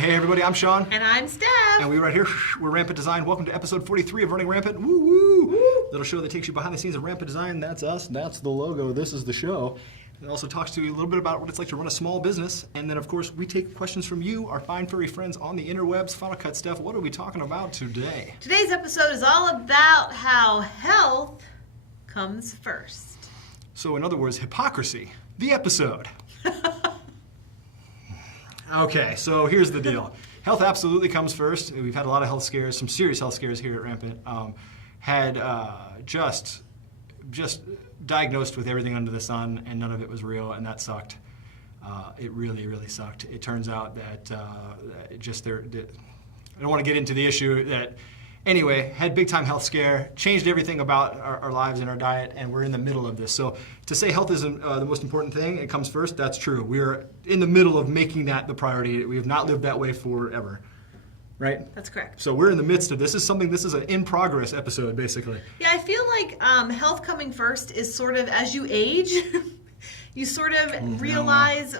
Hey everybody, I'm Sean. And I'm Steph. And we're right here, we're Rampant Design. Welcome to episode 43 of Running Rampant. Woo woo! Little show that takes you behind the scenes of Rampant Design. That's us, that's the logo, this is the show. It also talks to you a little bit about what it's like to run a small business. And then of course, we take questions from you, our fine furry friends on the interwebs. Final Cut Steph, what are we talking about today? Today's episode is all about how health comes first. So in other words, hypocrisy. The episode. Okay, so here's the deal. Health absolutely comes first. We've had a lot of health scares, some serious health scares here at Rampant. Just diagnosed with everything under the sun, and none of it was real, and that sucked. It really, really sucked. It turns out that I don't want to get into the issue that. Anyway, had big time health scare, changed everything about our lives and our diet, and we're in the middle of this. So to say health isn't the most important thing, it comes first, that's true. We're in the middle of making that the priority. We have not lived that way forever, right? That's correct. So we're in the midst of this. This is an in-progress episode, basically. Yeah, I feel like health coming first is sort of as you age, you sort of realize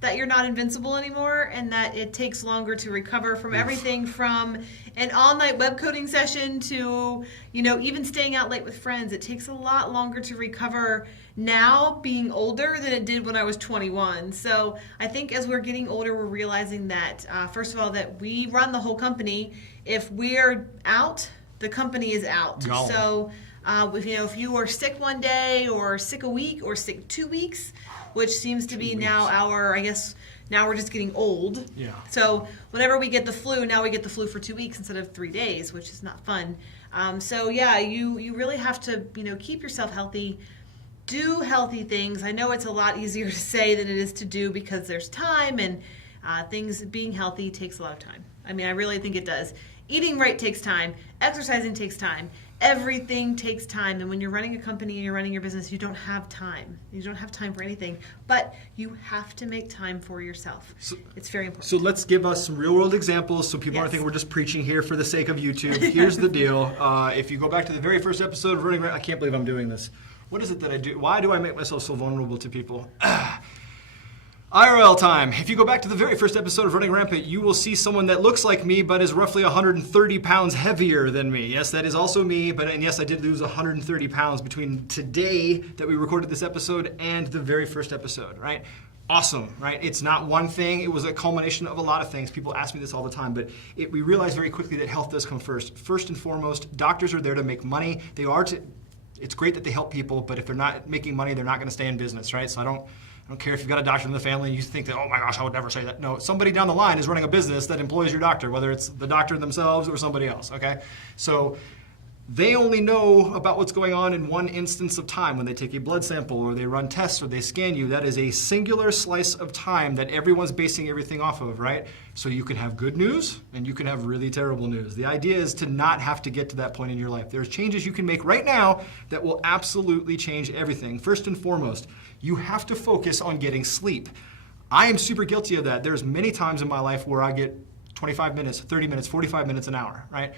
that you're not invincible anymore and that it takes longer to recover from everything from an all-night web coding session to, even staying out late with friends. It takes a lot longer to recover now being older than it did when I was 21. So I think as we're getting older, we're realizing that, first of all, that we run the whole company. If we're out, the company is out. Gone. So if you are sick one day or sick a week or sick 2 weeks, which seems to be now now we're just getting old. Yeah. So whenever we get the flu, now we get the flu for 2 weeks instead of 3 days, which is not fun. You really have to, keep yourself healthy, do healthy things. I know it's a lot easier to say than it is to do because there's time and being healthy takes a lot of time. I mean, I really think it does. Eating right takes time. Exercising takes time. Everything takes time. And when you're running a company and you're running your business, you don't have time. You don't have time for anything. But you have to make time for yourself. It's very important. So let's give us some real-world examples so people aren't thinking we're just preaching here for the sake of YouTube. Here's the deal. If you go back to the very first episode of Running Rampant, I can't believe I'm doing this. What is it that I do? Why do I make myself so vulnerable to people? IRL time. If you go back to the very first episode of Running Rampant, you will see someone that looks like me but is roughly 130 pounds heavier than me. Yes, that is also me, and yes, I did lose 130 pounds between today that we recorded this episode and the very first episode, right? Awesome, right? It's not one thing. It was a culmination of a lot of things. People ask me this all the time, but we realize very quickly that health does come first. First and foremost, doctors are there to make money. It's great that they help people, but if they're not making money, they're not going to stay in business, right? So I don't care if you've got a doctor in the family and you think that, oh my gosh, I would never say that. No, somebody down the line is running a business that employs your doctor, whether it's the doctor themselves or somebody else, okay? So they only know about what's going on in one instance of time when they take a blood sample or they run tests or they scan you. That is a singular slice of time that everyone's basing everything off of, right? So you can have good news and you can have really terrible news. The idea is to not have to get to that point in your life. There's changes you can make right now that will absolutely change everything. First and foremost, you have to focus on getting sleep. I am super guilty of that. There's many times in my life where I get 25 minutes, 30 minutes, 45 minutes an hour, right?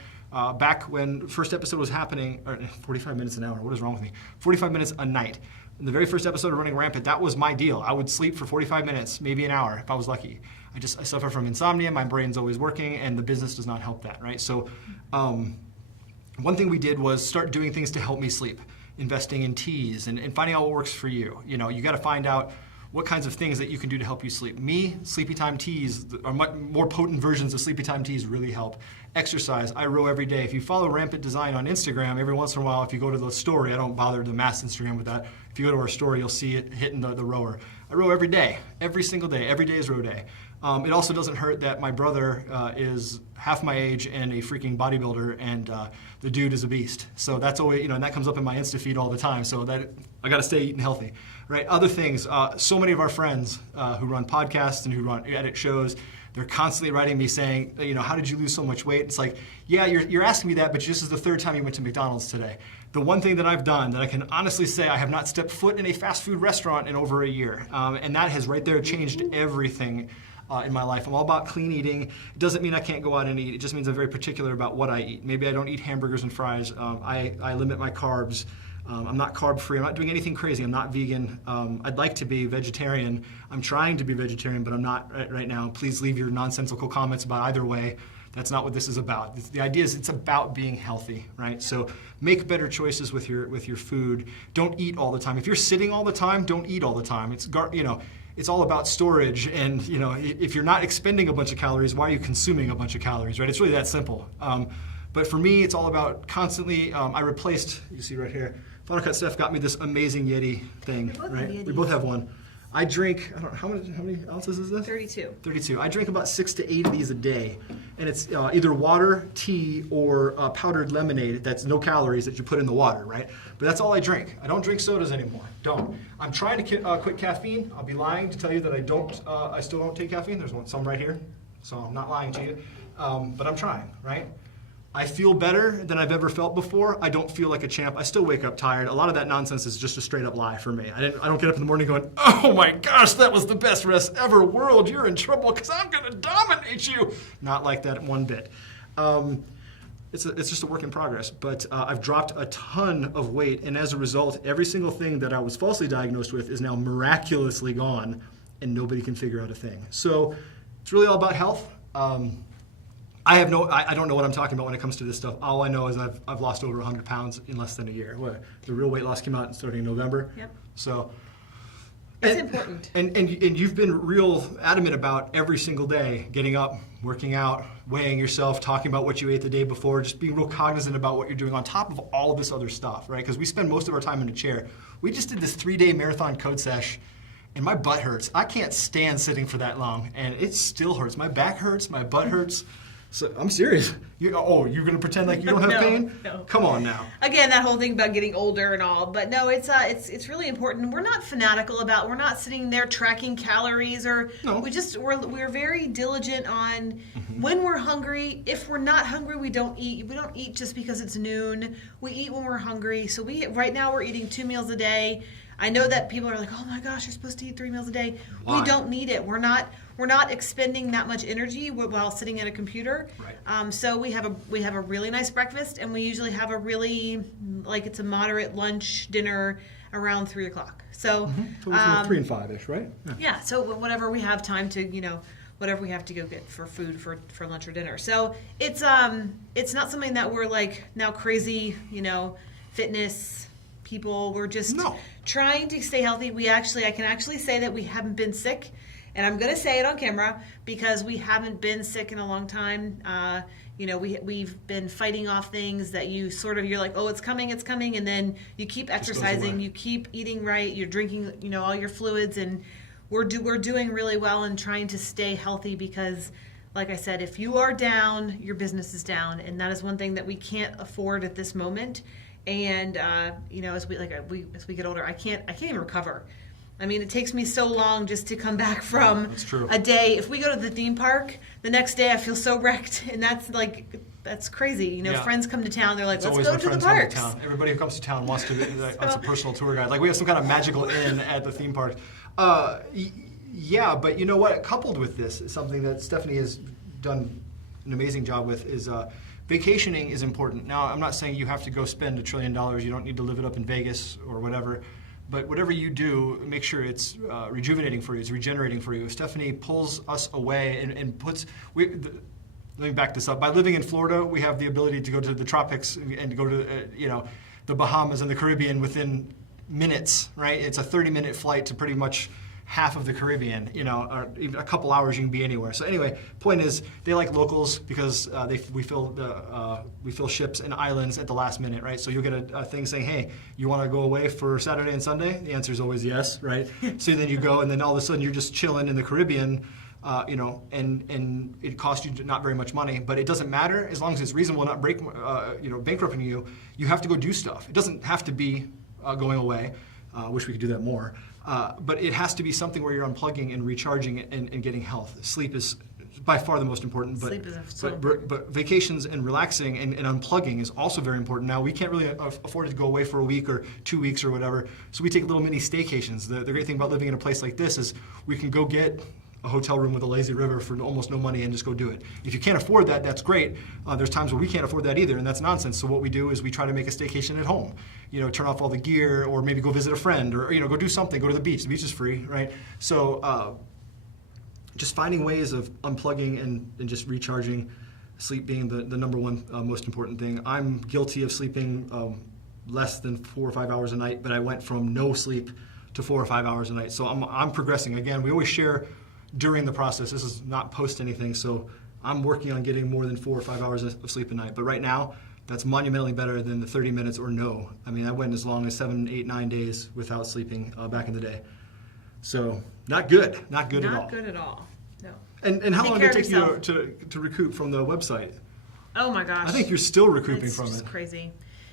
Back when first episode was happening, 45 minutes an hour, what is wrong with me? 45 minutes a night. In the very first episode of Running Rampant, that was my deal. I would sleep for 45 minutes, maybe an hour if I was lucky. I suffer from insomnia, my brain's always working, and the business does not help that, right? So one thing we did was start doing things to help me sleep. Investing in teas and finding out what works for you. You got to find out what kinds of things that you can do to help you sleep. Sleepy time teas are much more potent versions of sleepy time teas really help. Exercise. I row every day. If you follow Rampant Design on Instagram, every once in a while, if you go to the story, I don't bother to mass Instagram with that. If you go to our story, you'll see it hitting the rower. I row every day, every single day. Every day is row day. It also doesn't hurt that my brother is half my age and a freaking bodybuilder, and the dude is a beast. So that's always, and that comes up in my Insta feed all the time. So that I got to stay eating healthy, right? Other things. So many of our friends who run podcasts and who edit shows, they're constantly writing me saying, how did you lose so much weight? It's like, yeah, you're asking me that, but this is the third time you went to McDonald's today. The one thing that I've done that I can honestly say I have not stepped foot in a fast food restaurant in over a year, and that has right there changed everything. In my life. I'm all about clean eating. It doesn't mean I can't go out and eat. It just means I'm very particular about what I eat. Maybe I don't eat hamburgers and fries. I limit my carbs. I'm not carb free. I'm not doing anything crazy. I'm not vegan. I'd like to be vegetarian. I'm trying to be vegetarian, but I'm not right now. Please leave your nonsensical comments about either way. That's not what this is about. The idea is it's about being healthy, right? So make better choices with your food. Don't eat all the time. If you're sitting all the time, don't eat all the time. It's all about storage, and if you're not expending a bunch of calories, why are you consuming a bunch of calories, right? It's really that simple. But for me, it's all about constantly. I replaced. You see right here. Final Cut Steph got me this amazing Yeti thing, right? We both have one. I drink, I don't know, how many ounces is this? 32. 32. I drink about 6 to 8 of these a day. And it's either water, tea, or powdered lemonade that's no calories that you put in the water, right? But that's all I drink. I don't drink sodas anymore. Don't. I'm trying to quit caffeine. I'll be lying to tell you that I still don't take caffeine. There's some right here, so I'm not lying to you. But I'm trying, right? I feel better than I've ever felt before. I don't feel like a champ. I still wake up tired. A lot of that nonsense is just a straight up lie for me. I don't get up in the morning going, oh my gosh, that was the best rest ever. World, you're in trouble because I'm going to dominate you. Not like that one bit. It's just a work in progress. But I've dropped a ton of weight. And as a result, every single thing that I was falsely diagnosed with is now miraculously gone. And nobody can figure out a thing. So it's really all about health. I don't know what I'm talking about when it comes to this stuff. All I know is I've lost over 100 pounds in less than a year. The real weight loss came out starting in November. Yep. So it's important. And you've been real adamant about every single day getting up, working out, weighing yourself, talking about what you ate the day before, just being real cognizant about what you're doing on top of all of this other stuff, right? Because we spend most of our time in a chair. We just did this 3-day marathon code sesh, and my butt hurts. I can't stand sitting for that long, and it still hurts. My back hurts, my butt hurts. So I'm serious. You're going to pretend like you don't have pain? No. Come on now. Again, that whole thing about getting older and all, but no, it's really important. We're not fanatical about. We're not sitting there tracking calories or. No. We're very diligent on when we're hungry. If we're not hungry, we don't eat. We don't eat just because it's noon. We eat when we're hungry. So right now we're eating 2 meals a day. I know that people are like, oh my gosh, you're supposed to eat 3 meals a day. Why? We don't need it. We're not expending that much energy while sitting at a computer. Right. So we have a really nice breakfast, and we usually have a really it's a moderate lunch dinner around 3 o'clock. So 3 and 5-ish, right? yeah. So whatever we have time to whatever we have to go get for food for lunch or dinner. So it's not something that we're like now crazy fitness people. We're just trying to stay healthy. I can actually say that we haven't been sick. And I'm going to say it on camera because we haven't been sick in a long time. We've been fighting off things that you're like, oh, it's coming, and then you keep exercising, you keep eating right, you're drinking, all your fluids, and we're doing really well and trying to stay healthy because, like I said, if you are down, your business is down, and that is one thing that we can't afford at this moment. And as we get older, I can't even recover. I mean, it takes me so long just to come back from a day. If we go to the theme park, the next day I feel so wrecked, and that's crazy. Friends come to town, they're like, let's go to the parks. Everybody who comes to town wants to be a personal tour guide. Like we have some kind of magical inn at the theme park. Yeah, but you know what? Coupled with this, something that Stephanie has done an amazing job with is vacationing is important. Now, I'm not saying you have to go spend $1 trillion. You don't need to live it up in Vegas or whatever. But whatever you do, make sure it's rejuvenating for you, it's regenerating for you. Stephanie pulls us away and puts... let me back this up. By living in Florida, we have the ability to go to the tropics and to go to the Bahamas and the Caribbean within minutes, right? It's a 30-minute flight to pretty much half of the Caribbean, or even a couple hours you can be anywhere. So anyway, point is they like locals because we fill ships and islands at the last minute, right? So you'll get a thing saying, hey, you want to go away for Saturday and Sunday? The answer is always yes, right? So then you go, and then all of a sudden you're just chilling in the Caribbean, and it costs you not very much money, but it doesn't matter as long as it's reasonable, not bankrupting you. You have to go do stuff. It doesn't have to be going away. Wish we could do that more. But it has to be something where you're unplugging and recharging and getting health. Sleep is by far the most important. But vacations and relaxing and unplugging is also very important. Now, we can't really afford to go away for a week or 2 weeks or whatever, so we take little mini staycations. The great thing about living in a place like this is we can go get a hotel room with a lazy river for almost no money and just go do it. If you can't afford that, that's great. There's times where we can't afford that either, and that's nonsense. So what we do is we try to make a staycation at home. Turn off all the gear, or maybe go visit a friend, or go do something. Go to the beach. The beach is free, right? So just finding ways of unplugging and just recharging. Sleep being the number one most important thing. I'm guilty of sleeping less than 4 or 5 hours a night, but I went from no sleep to 4 or 5 hours a night. So I'm progressing. Again, we always share during the process. This is not post anything, so I'm working on getting more than 4 or 5 hours of sleep a night. But right now, that's monumentally better than the 30 minutes or no. I mean, I went as long as 7, 8, 9 days without sleeping back in the day. So not good. Not good at all. Not good at all. No. And how long did it take yourself. you to recoup from the website? Oh my gosh. I think you're still recouping from It's it. crazy.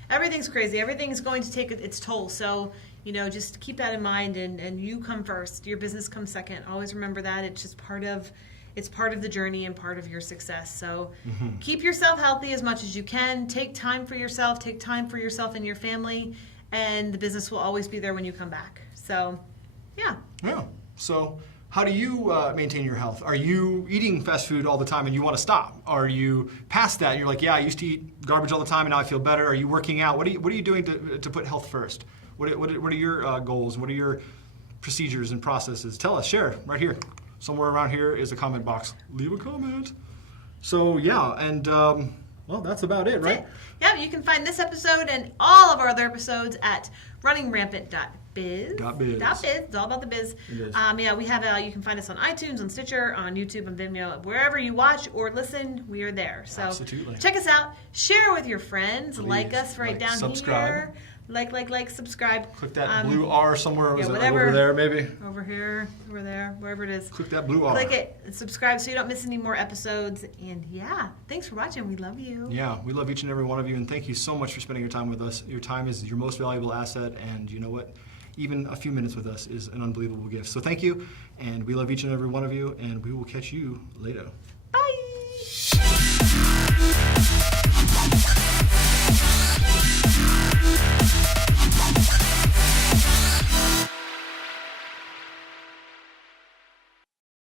Everything's crazy. Everything's going to take its toll. So, just keep that in mind, and you come first. Your business comes second. Always remember that. It's just part of the journey and part of your success. So keep yourself healthy as much as you can. Take time for yourself. Take time for yourself and your family, and the business will always be there when you come back. So, yeah. Yeah. So how do you maintain your health? Are you eating fast food all the time and you want to stop? Are you past that and you're like, yeah, I used to eat garbage all the time and now I feel better? Are you working out? What are you doing to put health first? What are your goals? What are your procedures and processes? Tell us, share right here. Somewhere around here is a comment box. Leave a comment. So yeah, and well, that's about it, right? Yeah, you can find this episode and all of our other episodes at runningrampant.biz. It's all about the biz. It is. Yeah, we have. You can find us on iTunes, on Stitcher, on YouTube, on Vimeo, wherever you watch or listen. We are there. So Absolutely. check us out. Share with your friends. Please. Like us right down subscribe. here. Like, subscribe. Click that blue R somewhere. yeah, Is it whatever. over there, maybe? Over here, over there, wherever it is. Click that blue R. Click it and subscribe so you don't miss any more episodes. And yeah, thanks for watching. We love you. Yeah, we love each and every one of you, and thank you so much for spending your time with us. Your time is your most valuable asset, and you know what? Even a few minutes with us is an unbelievable gift. So thank you, and we love each and every one of you, and we will catch you later.